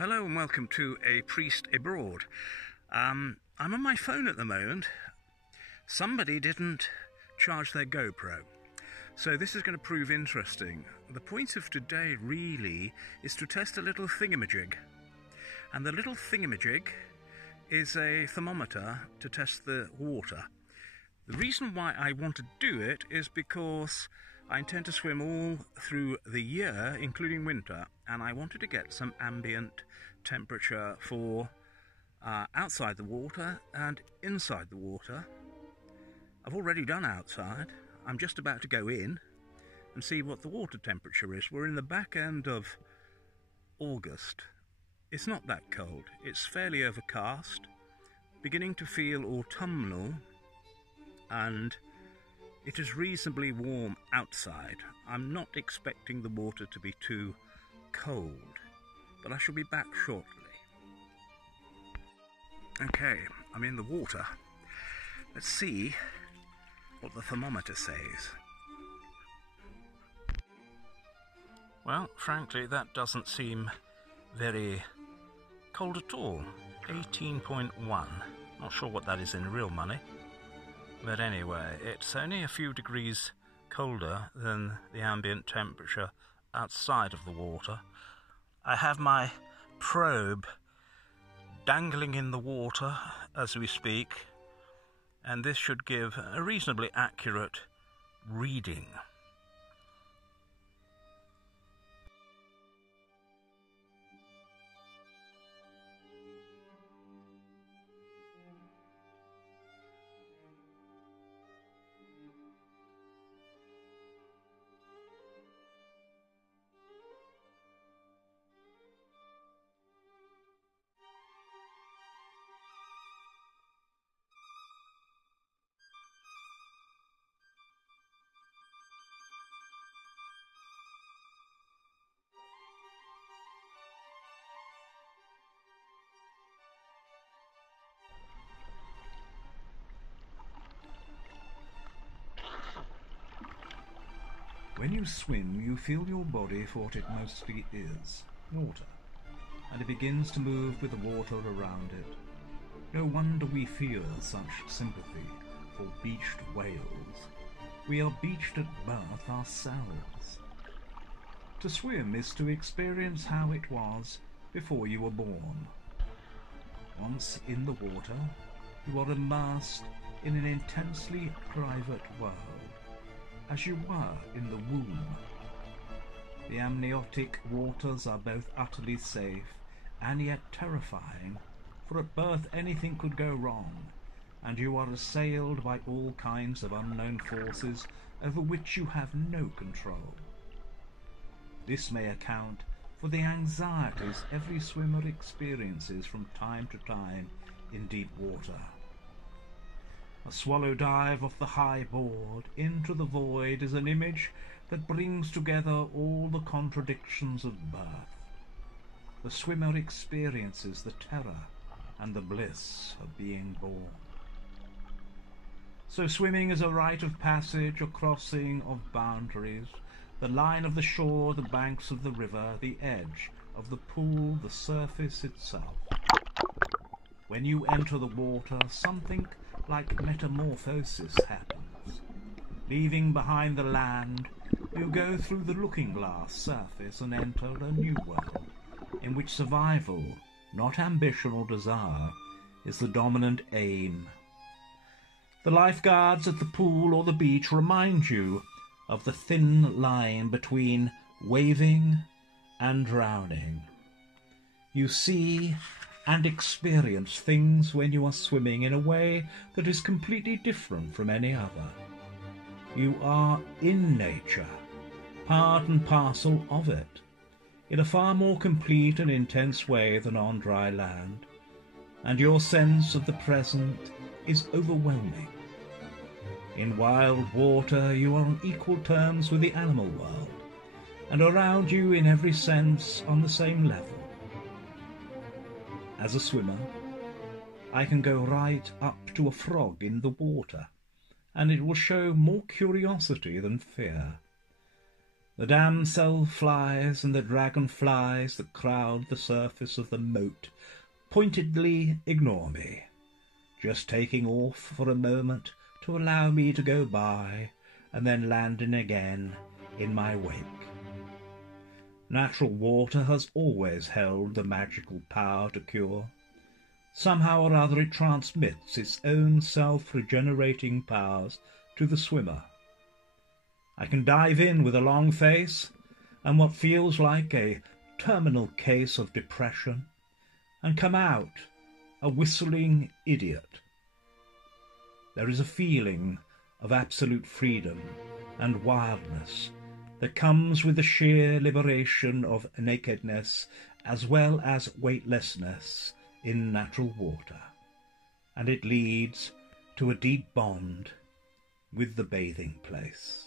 Hello and welcome to A Priest Abroad. I'm on my phone at the moment. Somebody didn't charge their GoPro, so this is going to prove interesting. The point of today really is to test a little thingamajig, and the little thingamajig is a thermometer to test the water. The reason why I want to do it is because I intend to swim all through the year, including winter, and I wanted to get some ambient temperature for outside the water and inside the water. I've already done outside. I'm just about to go in and see what the water temperature is. We're in the back end of August. It's not that cold. It's fairly overcast, beginning to feel autumnal, and it is reasonably warm outside. I'm not expecting the water to be too cold, but I shall be back shortly. Okay, I'm in the water. Let's see what the thermometer says. Well, frankly, that doesn't seem very cold at all. 18.1. Not sure what that is in real money. But anyway, it's only a few degrees colder than the ambient temperature outside of the water. I have my probe dangling in the water as we speak, and this should give a reasonably accurate reading. When you swim, you feel your body for what it mostly is, water, and it begins to move with the water around it. No wonder we feel such sympathy for beached whales. We are beached at birth ourselves. To swim is to experience how it was before you were born. Once in the water, you are immersed in an intensely private world, as you were in the womb. The amniotic waters are both utterly safe and yet terrifying, for at birth anything could go wrong, and you are assailed by all kinds of unknown forces over which you have no control. This may account for the anxieties every swimmer experiences from time to time in deep water. A swallow dive off the high board into the void is an image that brings together all the contradictions of birth. The swimmer experiences the terror and the bliss of being born. So swimming is a rite of passage, a crossing of boundaries, the line of the shore, the banks of the river, the edge of the pool, the surface itself. When you enter the water, something like metamorphosis happens. Leaving behind the land, you go through the looking-glass surface and enter a new world, in which survival, not ambition or desire, is the dominant aim. The lifeguards at the pool or the beach remind you of the thin line between waving and drowning. You see and experience things when you are swimming in a way that is completely different from any other. You are in nature, part and parcel of it, in a far more complete and intense way than on dry land, and your sense of the present is overwhelming. In wild water you are on equal terms with the animal world, and around you in every sense on the same level. As a swimmer, I can go right up to a frog in the water, and it will show more curiosity than fear. The damsel flies and the dragonflies that crowd the surface of the moat pointedly ignore me, just taking off for a moment to allow me to go by and then landing again in my wake. Natural water has always held the magical power to cure. Somehow or other it transmits its own self-regenerating powers to the swimmer. I can dive in with a long face and what feels like a terminal case of depression, and come out a whistling idiot. There is a feeling of absolute freedom and wildness that comes with the sheer liberation of nakedness as well as weightlessness in natural water, and it leads to a deep bond with the bathing place.